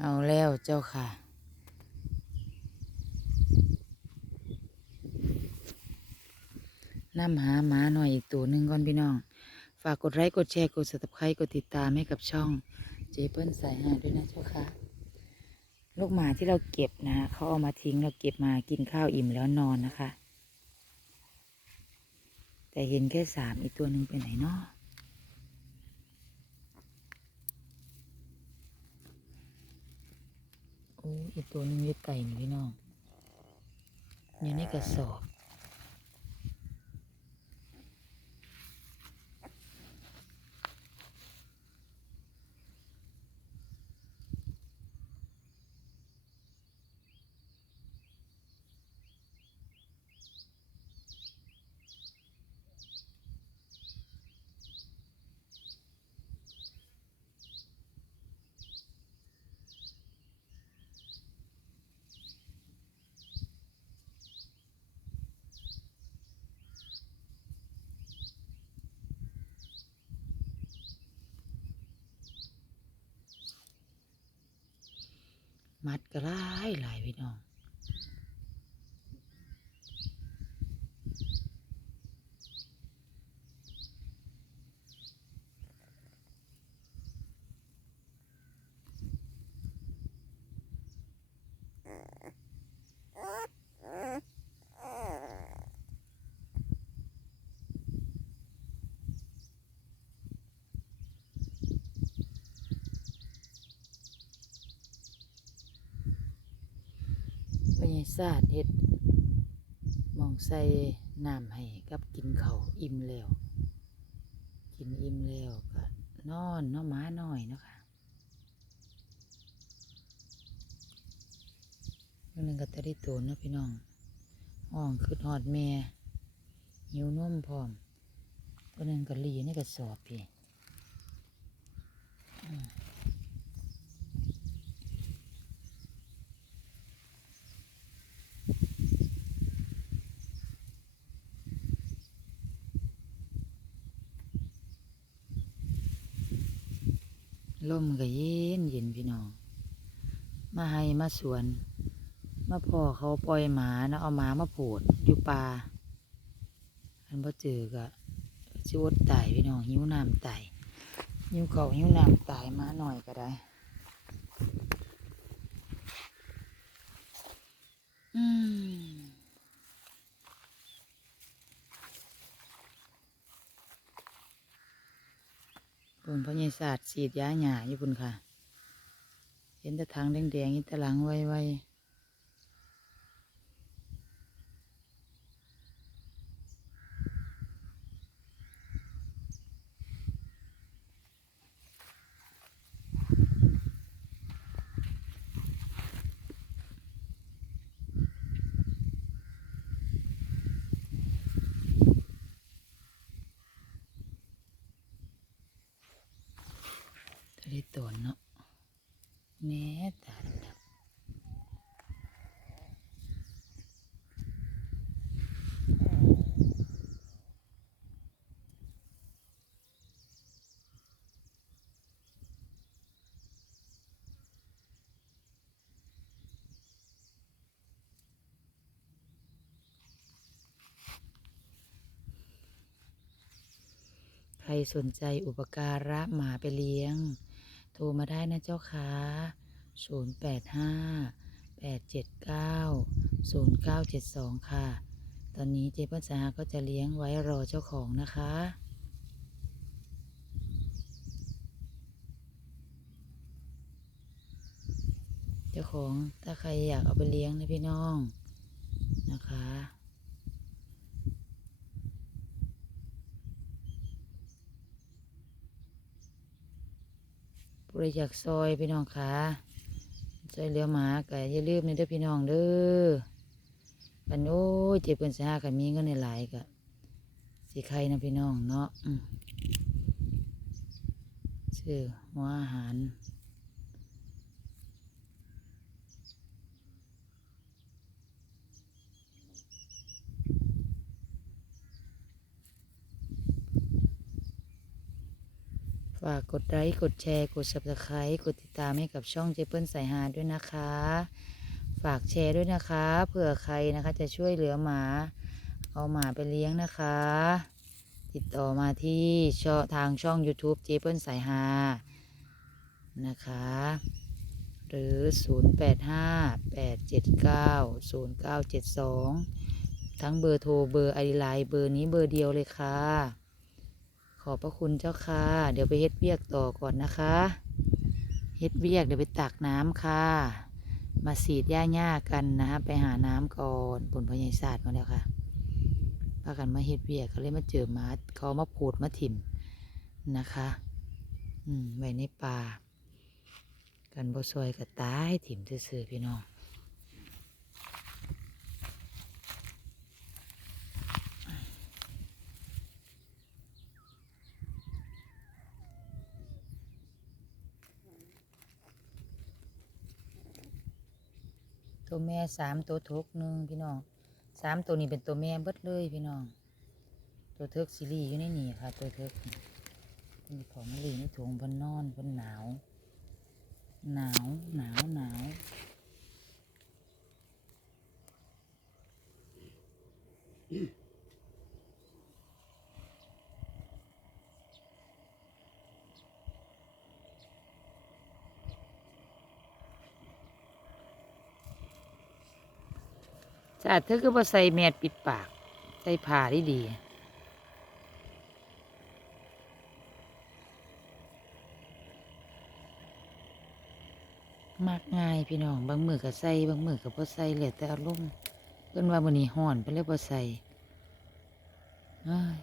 เอาแล้วเจ้าค่ะ น้ำหาหมาหน่อยอีกตัวหนึ่งก่อนพี่น้อง ฝากกดไลค์กดแชร์กดส u b ไครต์กดติดตามให้กับช่องเจเปิ้ลสายหาด้วยนะเจ้าค่ะ ลูกหมาที่เราเก็บนะเขาเอามาทิ้งเราเก็บมากินข้าวอิ่มแล้วนอนนะคะ แต่เห็นแค่สามอีกตัวหนึ่งไปไหนเนาะโอีกตัวหนึ่งอยึดไก่นี่พี่น้องอยู่ในกระสอบ มัดก็ร้ายหลายพี่น้อง พญาย ศาสตร์เฮ็ดมองใส่น้ำให้กับกินเขาอิ่มแล้ว กินอิ่มแล้วก็นอนเนาะหม้าน้อยเนาะค่ะเมื่อนึงก็ตะได้โตนเนาะพี่น้องห้องคือหอดแม่หิวนมพร้อมเมื่อนึงก็ลีในกระสอบพี่ ลมก็เย็นเย็นพี่น้อง มาให้มาสวน มาพ่อเขาปล่อยหมานะเอาหมามาโผดอยู่ป่าอันพอเจอก็ชิวดตายพี่น้องหิวน้ำตายหิวเขาหิวน้ำตายมาหน่อยก็ได้ ปุ่นพญายศาสตร์ฉีดยาหยาอยู่ปุ่นค่ะ เห็นตะทางแดงๆนี่ตะหลังไวๆทะเลตนเนาะ แน่ตาดใครสนใจอุปการะหมาไปเลี้ยง โทรมาได้นะเจ้าค่ะ0 8 5 8 7 9 0 9 7 2 ค่ะ ตอนนี้เจ๊ปัญษาก็จะเลี้ยงไว้รอเจ้าของนะคะเจ้าของถ้าใครอยากเอาไปเลี้ยงนะพี่น้องนะคะ ผู้ใดอยากซอยพี่น้องคะซอยเหลียวหมาก็อย่าลืมนี่เด้อพี่น้องเด้อกันโอ้ยเจ็บเกินสากันมีเงินในหลายก็สิใครนะพี่น้องเนาะอืมชื่อหัวอาหารากกดไลค์กดแชร์กด subscribe กดติดตามให้กับช่องเจเปิลสายฮาด้วยนะคะ ฝากแชร์ด้วยนะคะ เผื่อใครนะคะจะช่วยเหลือหมา เอาหมาไปเลี้ยงนะคะ ติดต่อมาที่ช่องทางช่อง YouTube เจเปิลสายฮานะคะ หรือ 0858790972 ทั้งเบอร์โทรเบอร์ไอดีไลน์เบอร์นี้เบอร์เดียวเลยค่ะ ขอบพระคุณเจ้าค่ะ เดี๋ยวไปเฮ็ดเวียกต่อก่อนนะคะ เฮ็ดเวียกเดี๋ยวไปตักน้ำค่ะ มาสีดหญ้าหญ้ากันนะคะ ไปหาน้ำก่อนผลพยายศาสตร์มาแล้วค่ะพากันมาเฮ็ดเวียกเขาเลยมาเจอมาเขามาพูดมาถิ่มนะคะ อืมไว้ในป่ากันบ่ซอยก็ตายถิ่มซื่อๆพี่น้อง ตัวแม่สามตัวทกหนึ่งพี่น้องสามตัวนี้เป็นตัวแม่เบิดเลยพี่น้อง ตัวเทิกซีรีอยู่ในนี่ค่ะ ตัวเทิกนี่ของมะลีในถุงบนนอนบนหนาว หนาวหนาวหนาว สะอาดเธอก็บ่ใส่แมสปิดปาก ใส่ผ้าดีดีๆมากง่ายพี่น้องบางมือก็ใส่บางมือก็บ่ใส่เหลือแต่อารมณ์เพิ่นว่ามื้อนี้ฮ้อนเพิ่นเลยบ่ใส่อ้าย